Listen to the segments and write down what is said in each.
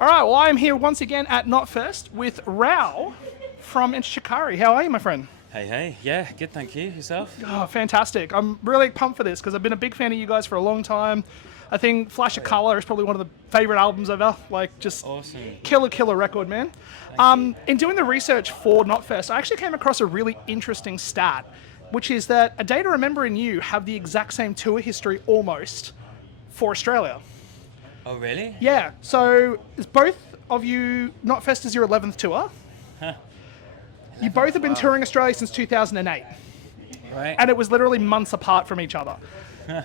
All right, well, I'm here once again at Knotfest with Rou from Enter Shikari. How are you, my friend? Hey, yeah, good, thank you. Yourself? Oh, fantastic. I'm really pumped for this because I've been a big fan of you guys for a long time. I think Flash of Colour is probably one of the favorite albums ever. Like, just Awesome. killer record, man. In doing the research for Knotfest, I actually came across a really interesting stat, which is that A Day to Remember and You have the exact same tour history almost for Australia. Oh, really? Yeah, so is both of you, Knotfest is your 11th tour. Huh. You both have been touring Australia since 2008. Right. And it was literally months apart from each other.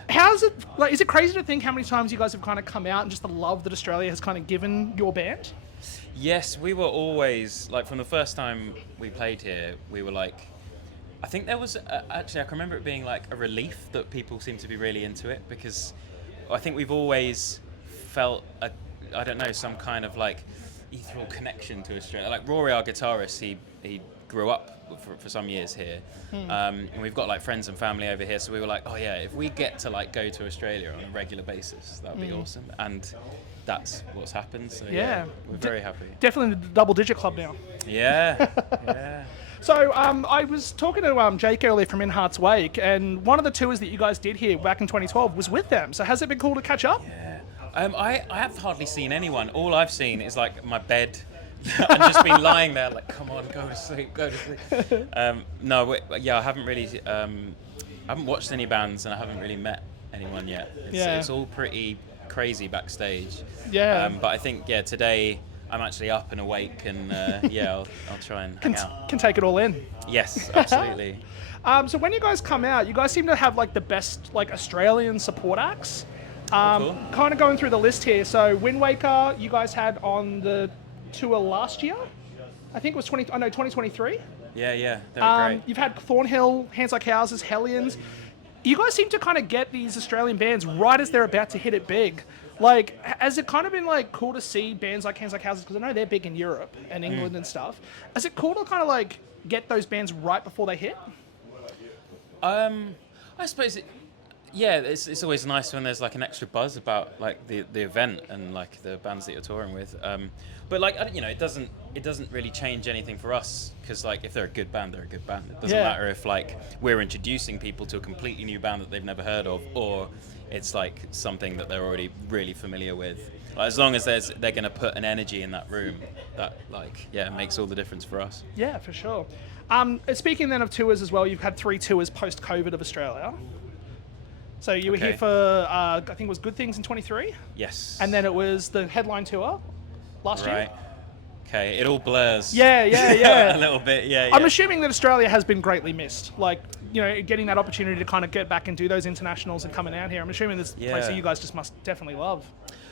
How's it, like, is it crazy to think how many times you guys have kind of come out and just the love that Australia has kind of given your band? Yes, we were always, like, from the first time we played here, we were like, I think there was, actually, I can remember it being like a relief that people seemed to be really into it, because I think we've always felt, I don't know, some kind of like ethereal connection to Australia. Like Rory, our guitarist, he grew up for some years here, and we've got like friends and family over here, so we were like, oh yeah, if we get to like go to Australia on a regular basis, that would be awesome. And that's what's happened, so yeah, we're very happy. Definitely the double-digit club now. Yeah. So I was talking to Jake earlier from In Heart's Wake, and one of the tours that you guys did here back in 2012 was with them. So has it been cool to catch up? Yeah. I have hardly seen anyone. All I've seen is like my bed and just been lying there like, come on, go to sleep. I haven't really, I haven't watched any bands and I haven't really met anyone yet. It's all pretty crazy backstage. Yeah. But I think, today I'm actually up and awake and I'll try and hang out. Can take it all in. Yes, absolutely. So when you guys come out, you guys seem to have like the best like Australian support acts. Cool. Kind of going through the list here. So Wind Waker, you guys had on the tour last year. I think it was 2023. Yeah, they were great. You've had Thornhill, Hands Like Houses, Hellions. You guys seem to kind of get these Australian bands right as they're about to hit it big. Like, has it kind of been like cool to see bands like Hands Like Houses, because I know they're big in Europe and England and stuff. Is it cool to kind of like get those bands right before they hit? I suppose it's always nice when there's like an extra buzz about like the event and like the bands that you're touring with. But like it doesn't really change anything for us, because like if they're a good band, they're a good band. It doesn't matter if like we're introducing people to a completely new band that they've never heard of, or it's like something that they're already really familiar with. Like, as long as they're going to put an energy in that room, that makes all the difference for us. Yeah, for sure. Speaking then of tours as well, you've had 3 tours post-COVID of Australia. So you were here for, I think it was Good Things in 23? Yes. And then it was the headline tour last year? Right. Okay, it all blurs. Yeah. A little bit, yeah. I'm assuming that Australia has been greatly missed. Like, getting that opportunity to kind of get back and do those internationals and coming out here. I'm assuming this place that you guys just must definitely love.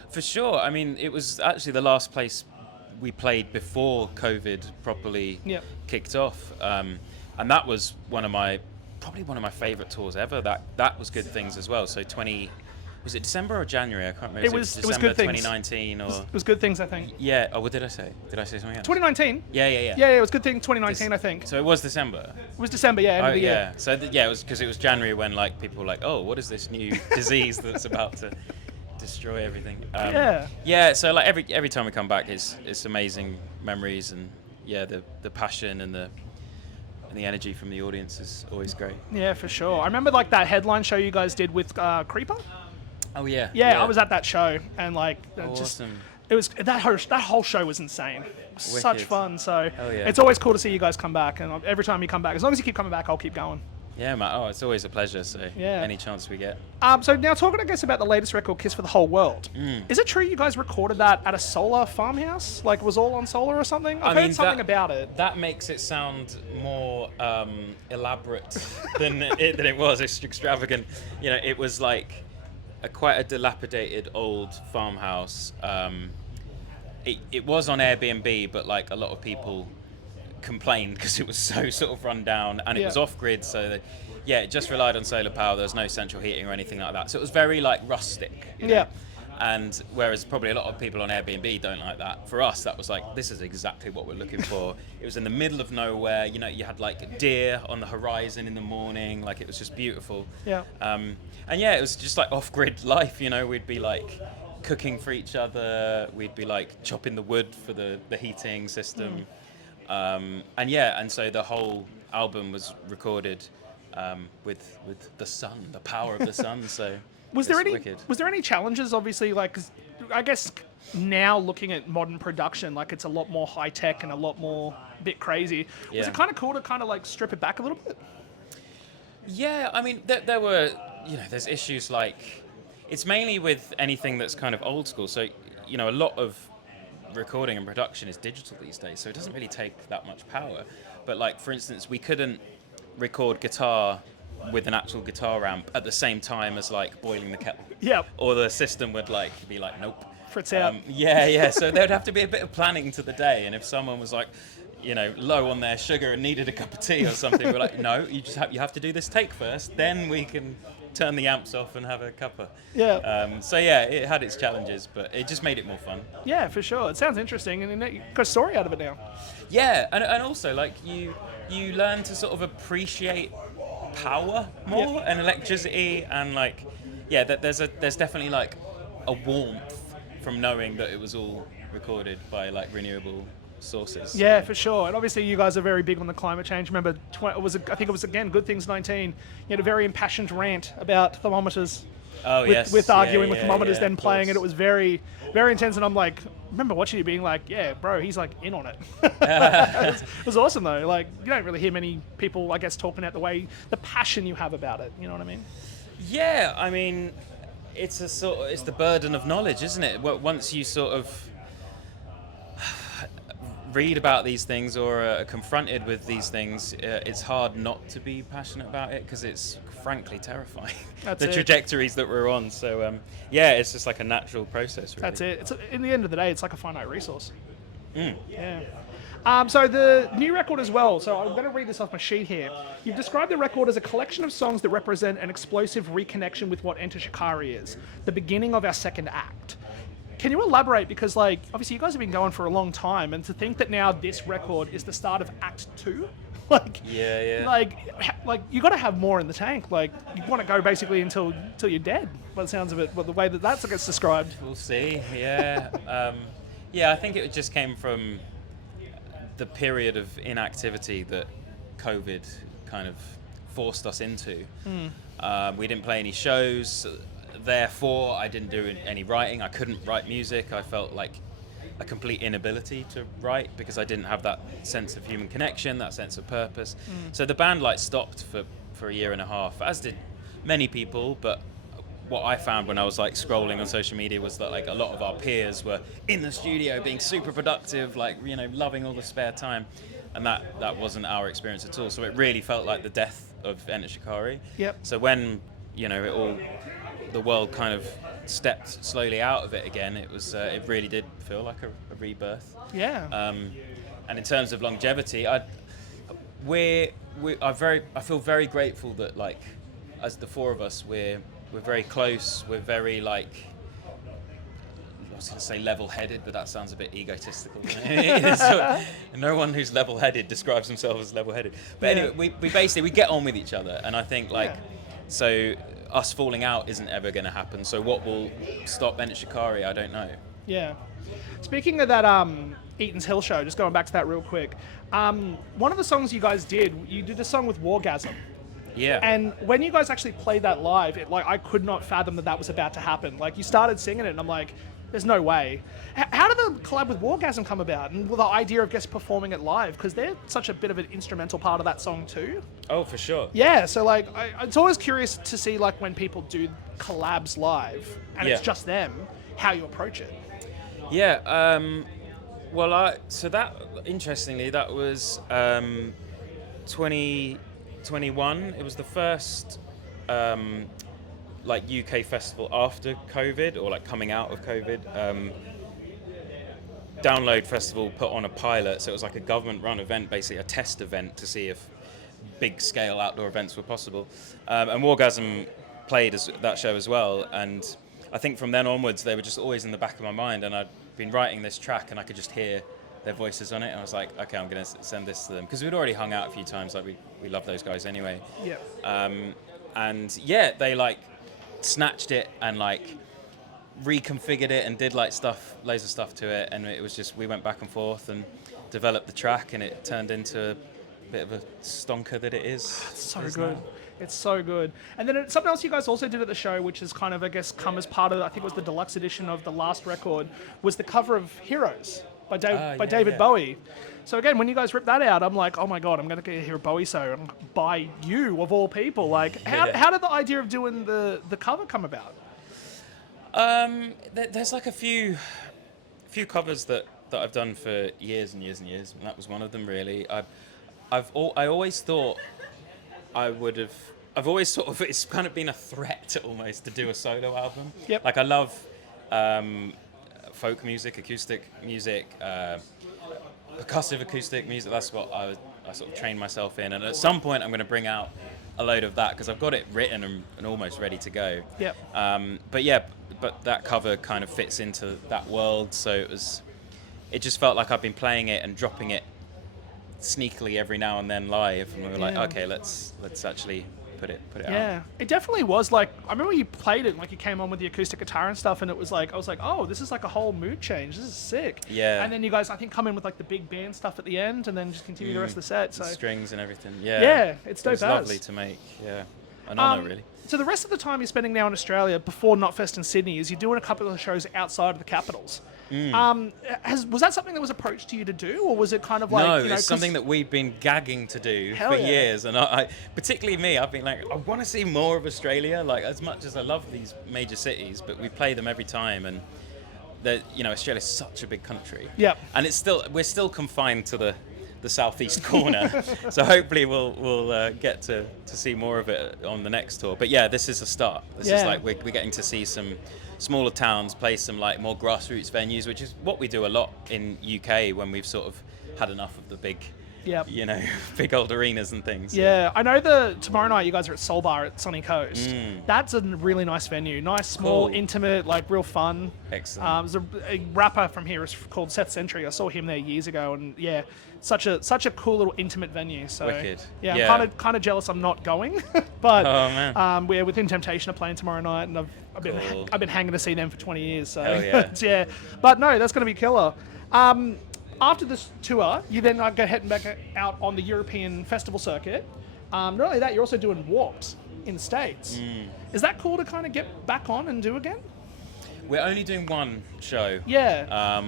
For sure. I mean, it was actually the last place we played before COVID properly kicked off. And that was probably one of my favourite tours ever. That was Good Things as well. So was it December or January? I can't remember. It was December Good Things. 2019 or It was Good Things, I think. Yeah. Oh, what did I say? Did I say something else? 2019. Yeah. Yeah, it was Good Things 2019, I think. So it was December. It was December, end of the year. Yeah. So it was because it was January when like people were like, oh, what is this new disease that's about to destroy everything? Yeah. So like every time we come back, it's amazing memories, and the passion and the energy from the audience is always great. Yeah, for sure. I remember like that headline show you guys did with Creeper. Oh yeah. Yeah, I was at that show, and like awesome. It was that whole show was insane. It was such fun. So yeah. It's always cool to see you guys come back, and every time you come back, as long as you keep coming back, I'll keep going. Yeah, man. Oh, it's always a pleasure. So any chance we get. So now talking, I guess, about the latest record, Kiss for the Whole World. Is it true you guys recorded that at a solar farmhouse? Like, it was all on solar or something? I've heard something about it. That makes it sound more elaborate than it was. It's extravagant. It was like quite a dilapidated old farmhouse. It was on Airbnb, but like a lot of people complained because it was so sort of run down, and it was off grid, so it just relied on solar power. There was no central heating or anything like that, so it was very like rustic, and whereas probably a lot of people on Airbnb don't like that, for us that was like, this is exactly what we're looking for. It was in the middle of nowhere, you had like deer on the horizon in the morning, like it was just beautiful. And it was just like off-grid life. We'd be like cooking for each other. We'd be like chopping the wood for the heating system. And so the whole album was recorded with the sun, the power of the sun. So Was there it's any wicked. was there any challenges? Obviously, like 'cause I guess now looking at modern production, like it's a lot more high tech and a lot more bit crazy. Was Yeah. it kind of cool to kind of like strip it back a little bit? Yeah, I mean, there were, there's issues like, it's mainly with anything that's kind of old school. So, a lot of recording and production is digital these days, so it doesn't really take that much power. But like, for instance, we couldn't record guitar with an actual guitar amp at the same time as like boiling the kettle. Yeah, Or the system would like be like, nope. Fritz out. Yeah. So there'd have to be a bit of planning to the day, and if someone was like, low on their sugar and needed a cup of tea or something, we're like, no, you have to do this take first, then we can turn the amps off and have a cuppa. Yeah. So yeah, it had its challenges, but it just made it more fun. Yeah, for sure. It sounds interesting, and you got a story out of it now. Yeah, and also like you learn to sort of appreciate power more and electricity, and like there's definitely like a warmth from knowing that it was all recorded by like renewable sources. Yeah, for sure. And obviously, you guys are very big on the climate change. Remember, I think it was again Good Things 19. You had a very impassioned rant about thermometers. Oh, yes. With arguing with Yeah, thermometers, then of playing it. course. It was very, very intense. And I'm like, remember watching you being like, yeah, bro, he's like in on it. It was awesome though. Like, you don't really hear many people, I guess, talking out the passion you have about it. You know what I mean? Yeah, I mean, it's the burden of knowledge, isn't it? Once you sort of read about these things or are confronted with these things, it's hard not to be passionate about it because it's frankly terrifying. That's the it. trajectories that we're on. So it's just like a natural process. Really. That's it. It's in the end of the day, it's like a finite resource. Mm. Yeah. So the new record as well. So I'm going to read this off my sheet here. You've described the record as a collection of songs that represent an explosive reconnection with what Enter Shikari is, the beginning of our second act. Can you elaborate? Because like obviously you guys have been going for a long time, and to think that now this record is the start of Act 2, like like you got to have more in the tank. Like you want to go basically until you're dead. By the sounds of it, the way that gets described. We'll see. Yeah. I think it just came from the period of inactivity that COVID kind of forced us into. We didn't play any shows. Therefore, I didn't do any writing. I couldn't write music. I felt like a complete inability to write because I didn't have that sense of human connection, that sense of purpose. So the band like stopped for a year and a half, as did many people. But what I found when I was like scrolling on social media was that like a lot of our peers were in the studio being super productive, like loving all the spare time, and that wasn't our experience at all. So it really felt like the death of Enter Shikari. Yep. So when the world kind of stepped slowly out of it again, it really did feel like a rebirth. Yeah. And in terms of longevity, I feel very grateful that like as the four of us we're very close. We're very like, I was going to say level-headed, but that sounds a bit egotistical. No one who's level-headed describes themselves as level-headed. But anyway, we basically get on with each other, and I think like so. Us falling out isn't ever going to happen. So what will stop Enter Shikari? I don't know. Yeah. Speaking of that Eaton's Hill show, just going back to that real quick, one of the songs you guys did a song with Wargasm. Yeah. And when you guys actually played that live, I could not fathom that was about to happen. Like, you started singing it, and I'm like, there's no way. How did the collab with Wargasm come about? And the idea of just performing it live? Because they're such a bit of an instrumental part of that song too. Oh, for sure. Yeah, so like, it's always curious to see like when people do collabs live, and it's just them, how you approach it. Yeah. Interestingly, that was 2021. It was the first like UK festival after COVID, or like coming out of COVID. Download Festival put on a pilot, so it was like a government-run event, basically a test event to see if big-scale outdoor events were possible. And Wargasm played that show as well, and I think from then onwards they were just always in the back of my mind, and I'd been writing this track and I could just hear their voices on it, and I was like, okay, I'm going to send this to them, because we'd already hung out a few times, like we love those guys anyway. Yeah. And yeah, they like snatched it and like reconfigured it and did like loads of stuff to it, and it was just we went back and forth and developed the track, and it turned into a bit of a stonker that it is. It's so good. It's so good. And then something else you guys also did at the show, which has kind of, I guess, come as part of, I think it was the deluxe edition of the last record, was the cover of Heroes by David Bowie. So again, when you guys ripped that out, I'm like, oh my God, I'm going to hear a Bowie song by you, of all people. Like, how did the idea of doing the cover come about? There's like a few covers that I've done for years and years and years, and that was one of them, really. I always thought I've always sort of, it's kind of been a threat almost to do a solo album. Yep. Like I love folk music, acoustic music, percussive acoustic music. That's what I sort of trained myself in. And at some point I'm going to bring out a load of that because I've got it written and almost ready to go. Yep. But that cover kind of fits into that world. So it just felt like I've been playing it and dropping it sneakily every now and then live, and we were like, okay, let's actually put it out. Yeah, it definitely was like, I remember you played it and like you came on with the acoustic guitar and stuff, and it was like, I was like, oh, this is like a whole mood change. This is sick. Yeah. And then you guys, I think, come in with like the big band stuff at the end, and then just continue the rest of the set. So strings and everything. Yeah. Yeah, it's dope. It was lovely to make. Yeah, an honor, really. So the rest of the time you're spending now in Australia before Knotfest in Sydney is you're doing a couple of shows outside of the capitals. Was that something that was approached to you to do, or was it kind of like... No, it's something that we've been gagging to do for years. And I, particularly me, I've been like, I want to see more of Australia. Like, as much as I love these major cities, but we play them every time. And, Australia's such a big country. Yep. And we're still confined to the southeast corner. So hopefully we'll get to see more of it on the next tour. But yeah, this is a start. This is like we're getting to see some smaller towns, play some like more grassroots venues, which is what we do a lot in UK when we've sort of had enough of the big, big old arenas and things. Yeah, I know tomorrow night you guys are at Soul Bar at Sunny Coast. That's a really nice venue. Nice, small, intimate, like real fun. Excellent. There's a rapper from here called Seth Sentry. I saw him there years ago, and yeah, such a cool little intimate venue. So wicked. Yeah, I'm kind of jealous I'm not going, but oh, man. We're Within Temptation are playing tomorrow night, and I've been hanging to see them for 20 years. So hell yeah. yeah, but no, that's going to be killer. After this tour, you then go heading back out on the European festival circuit. Not only that, you're also doing Warped in the States. Is that cool to kind of get back on and do again? We're only doing one show. Yeah.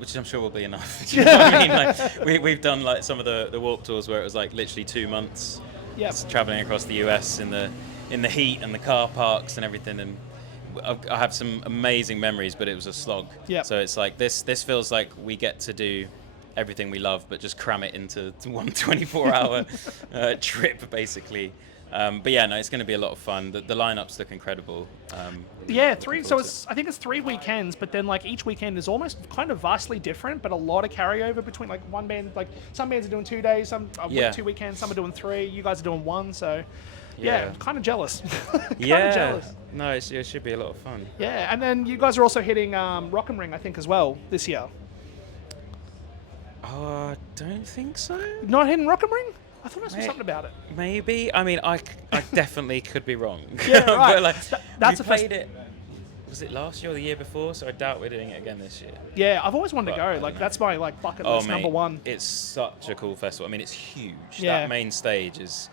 Which I'm sure will be enough. Do you know what I mean? Like, we've done like some of the Warped tours where it was like literally 2 months. Yep. Traveling across the US in the heat and the car parks and everything, and I have some amazing memories, but it was a slog. Yep. So it's like this feels like we get to do everything we love, but just cram it into one 24-hour trip, basically. But yeah, no, it's going to be a lot of fun. The lineups look incredible. Yeah, I think it's 3 weekends, but then like each weekend is almost kind of vastly different, but a lot of carryover between like one band. Like some bands are doing 2 days, some 2 weekends, some are doing 3. You guys are doing 1, so yeah, kind of jealous. Jealous. No, it should be a lot of fun. Yeah, and then you guys are also hitting Rock and Ring, I think, as well this year. I don't think so. Not hitting Rock and Ring? I thought I saw something about it. Maybe. I mean, I definitely could be wrong. Yeah, right. But like, that's we played it. Was it last year or the year before? So I doubt we're doing it again this year. Yeah, I've always wanted to go. Like, that's my bucket list number one. It's such a cool festival. I mean, it's huge. Yeah. That main stage is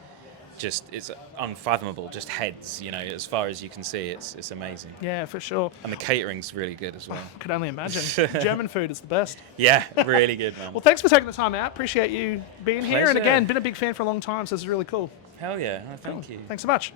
it's unfathomable. Just heads, as far as you can see. It's amazing. Yeah, for sure. And the catering's really good as well. I could only imagine. German food is the best. Yeah, really good, man. Well, thanks for taking the time out. Appreciate you being here. And Pleasure. again, been a big fan for a long time, so this is really cool. Hell yeah. Thank you. Thanks so much.